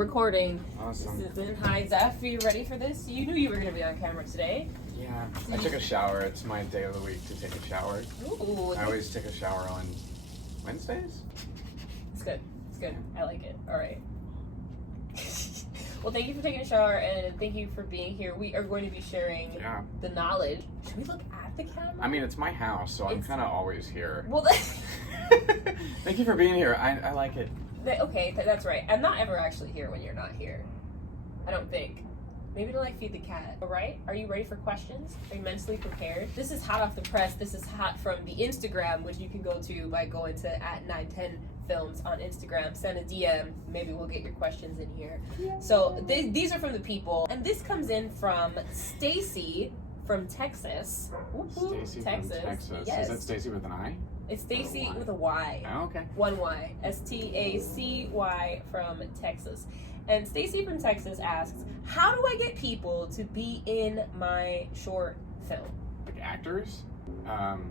recording. Awesome. Hi, Zeph. Are you ready for this? You knew you were going to be on camera today. Yeah. I took a shower. It's my day of the week to take a shower. Ooh. I always take a shower on Wednesdays. It's good. It's good. I like it. All right. Well, thank you for taking a shower, and thank you for being here. We are going to be sharing the knowledge. Should we look at the camera? I mean, it's my house, so I'm kind of always here. Well, thank you for being here. I like it. Okay, that's right. I'm not ever actually here when you're not here. I don't think. Maybe to feed the cat. All right? Are you ready for questions? Are you mentally prepared? This is hot off the press. This is hot from the Instagram, which you can go to by going to @910films on Instagram. Send a DM. Maybe we'll get your questions in here. Yeah. So these are from the people, and this comes in from Stacy from Texas. Stacy from Texas. Yes. Is that Stacy with an I? It's Stacy with a Y. Oh, okay. One Y. STACY from Texas. And Stacy from Texas asks, how do I get people to be in my short film? Like actors?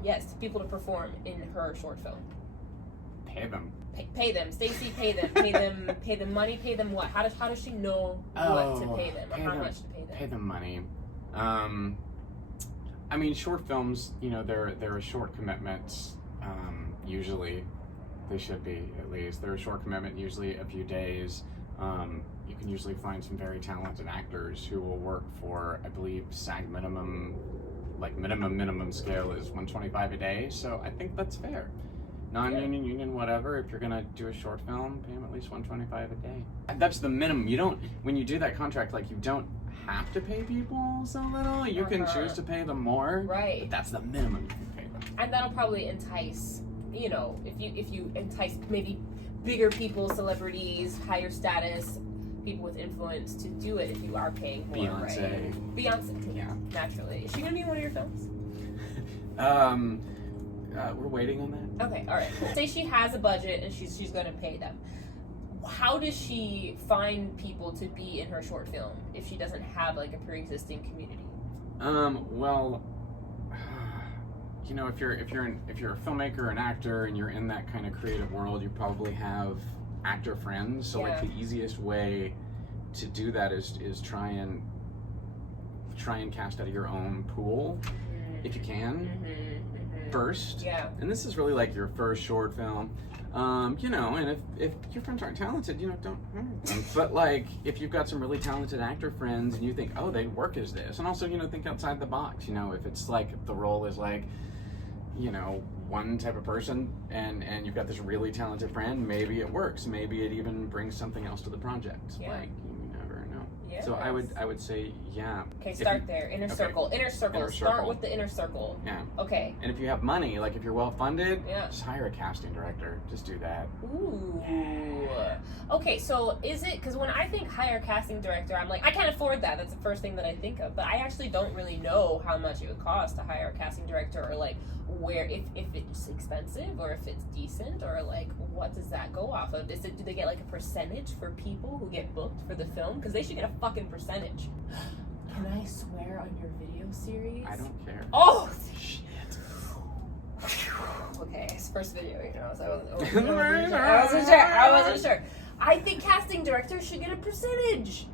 Yes, people to perform in her short film. Pay them. Pay them. Stacy, pay them. Pay them money, pay them what? How does she know what to pay them or how much to pay them? Pay them money. I mean, short films, there are short commitments. Usually, they should be, at least. They're a short commitment, usually a few days. You can usually find some very talented actors who will work for, I believe, SAG minimum, minimum scale is $125 a day. So I think that's fair. Non-union, union, whatever. If you're gonna do a short film, pay them at least $125 a day. That's the minimum. You don't, when you do that contract, you don't have to pay people so little. You can choose to pay them more. Right. But that's the minimum you can pay them. And that'll probably entice, if you entice maybe bigger people, celebrities, higher status, people with influence to do it if you are paying more, Beyonce. Right? Beyonce, yeah, naturally. Is she gonna be in one of your films? We're waiting on that. Okay, all right. Say she has a budget and she's gonna pay them. How does she find people to be in her short film if she doesn't have a pre-existing community? Well, if you're a filmmaker or an actor and you're in that kind of creative world, you probably have actor friends. So the easiest way to do that is try and cast out of your own pool, if you can, first. Yeah. And this is really your first short film. And if your friends aren't talented, don't hire them. But if you've got some really talented actor friends and you think, oh, they'd work as this, and also think outside the box. If it's if the role is one type of person and you've got this really talented friend, maybe it works. Maybe it even brings something else to the project. Yeah. You never know. Yeah. So I would say, yeah. Okay, start there. Inner circle. Start with the inner circle. Yeah. Okay. And if you have money, if you're well funded, just hire a casting director. Just do that. Ooh. Okay, so is it, because when I think hire casting director, I'm I can't afford that. That's the first thing that I think of. But I actually don't really know how much it would cost to hire a casting director, or where, if it's expensive or if it's decent, or what does that go off of? Do they get a percentage for people who get booked for the film? Because they should get a fucking percentage. Can I swear on your video series? I don't care. Oh shit. Okay, it's first video, so I wasn't sure. I think casting directors should get a percentage.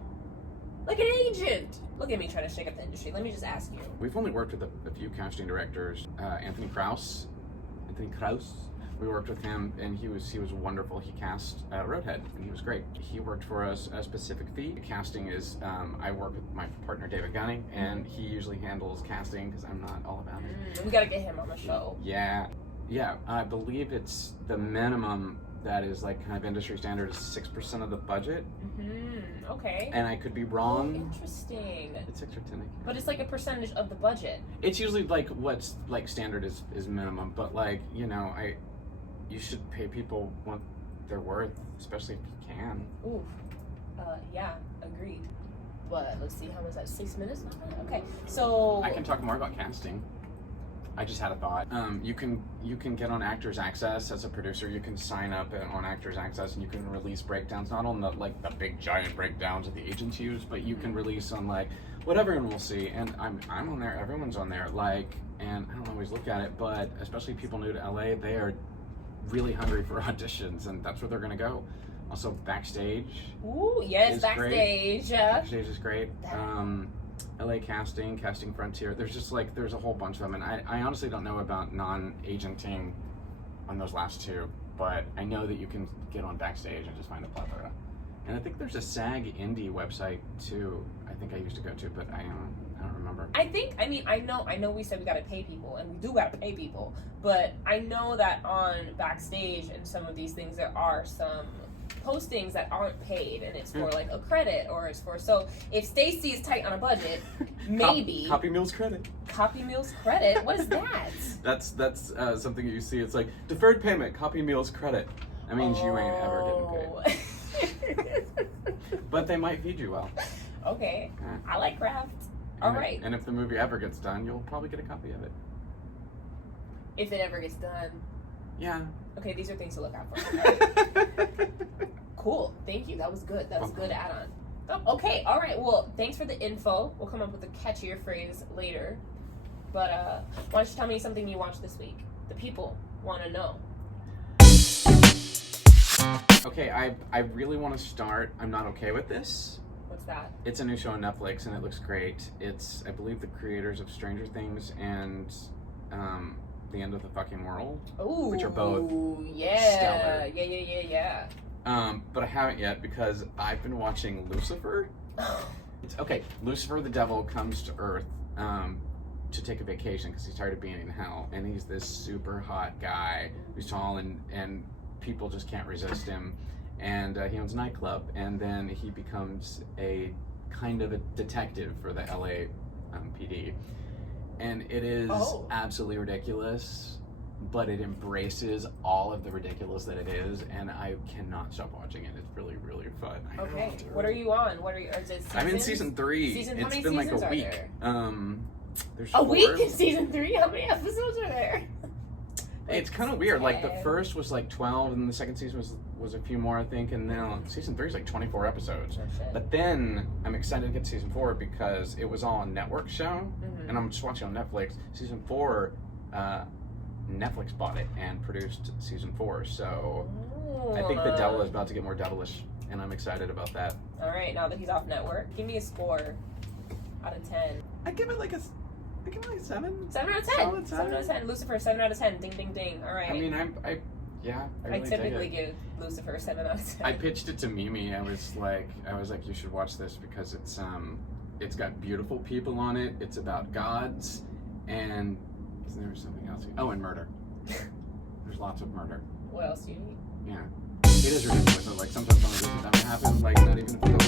Like an agent. Look at me trying to shake up the industry. Let me just ask you. We've only worked with a few casting directors. Anthony Kraus. We worked with him, and he was wonderful. He cast Roadhead, and he was great. He worked for us a specific fee. Casting is, I work with my partner David Gunning, and he usually handles casting because I'm not all about it. We gotta get him on the show. Yeah. I believe it's the minimum that is kind of industry standard is 6% of the budget. Okay. And I could be wrong. Oh, interesting. It's 6 or 10. But it's a percentage of the budget. It's usually what's standard is minimum, but you should pay people what they're worth, especially if you can. Ooh. Yeah, agreed. But let's see, how was that? 6 minutes? Okay. So I can talk more about casting. I just had a thought. You can get on Actors Access as a producer. You can sign up on Actors Access, and you can release breakdowns, not on the big giant breakdowns that the agents use, but you can release on what everyone will see. And I'm on there. Everyone's on there. And I don't always look at it, but especially people new to LA, they are really hungry for auditions, and that's where they're gonna go. Also, Backstage. Ooh, yes, is Backstage. Great. Backstage is great. LA Casting Frontier. There's a whole bunch of them, and I honestly don't know about non-agenting on those last two, but I know that you can get on Backstage and just find a plethora. And I think there's a SAG indie website too. I think I used to go to, but I don't remember. I know we said we gotta pay people, and we do gotta pay people, but I know that on Backstage and some of these things there are some postings that aren't paid, and it's for like a credit, or it's for, so if Stacy is tight on a budget, maybe Copy Meals credit. Copy Meals credit. What is that? That's something that you see. It's like deferred payment, Copy Meals credit. That means you ain't ever getting paid. But they might feed you well. Okay. I like craft. All right. And if the movie ever gets done, you'll probably get a copy of it. If it ever gets done. Yeah. Okay, these are things to look out for. Cool. Thank you. That was good. That was good add-on. Oh, okay. All right. Well, thanks for the info. We'll come up with a catchier phrase later. But why don't you tell me something you watched this week? The people want to know. Okay, I really want to start. I'm Not Okay With This. What's that? It's a new show on Netflix, and it looks great. It's, I believe, the creators of Stranger Things and The End of the Fucking World, Ooh, which are both stellar. stellar. Yeah. But I haven't yet because I've been watching Lucifer. Okay, Lucifer the devil comes to Earth to take a vacation because he's tired of being in hell, and he's this super hot guy who's tall and people just can't resist him, and he owns a nightclub, and then he becomes a kind of a detective for the LA PD, and it is absolutely ridiculous, but it embraces all of the ridiculous that it is, and I cannot stop watching it. It's really, really fun. Okay, what are you on? What are you? Is it seasons? I'm in season 3. How many been like seasons a week. Are there? There's a 4. week in season 3? How many episodes are there? It's kind of weird. Like the first was like 12, and the second season was a few more, I think, and now season 3 is like 24 episodes. Oh, shit. But then I'm excited to get to season 4 because it was all a network show, and I'm just watching on Netflix. Season 4, Netflix bought it and produced season 4, so I think the devil is about to get more devilish, and I'm excited about that. All right, now that he's off network, give me a score out of 10. I give it like a 7. 7 out of 10. Solid 7 out of 10. Lucifer, 7 out of 10. Ding, ding, ding. All right. I mean, I really typically give Lucifer 7 out of 10. I pitched it to Mimi. I was like, you should watch this because it's got beautiful people on it. It's about gods, and there was something else. Oh, and murder. There's lots of murder. What else do you need? Yeah, it is ridiculous. Like sometimes when that would happen, like not even if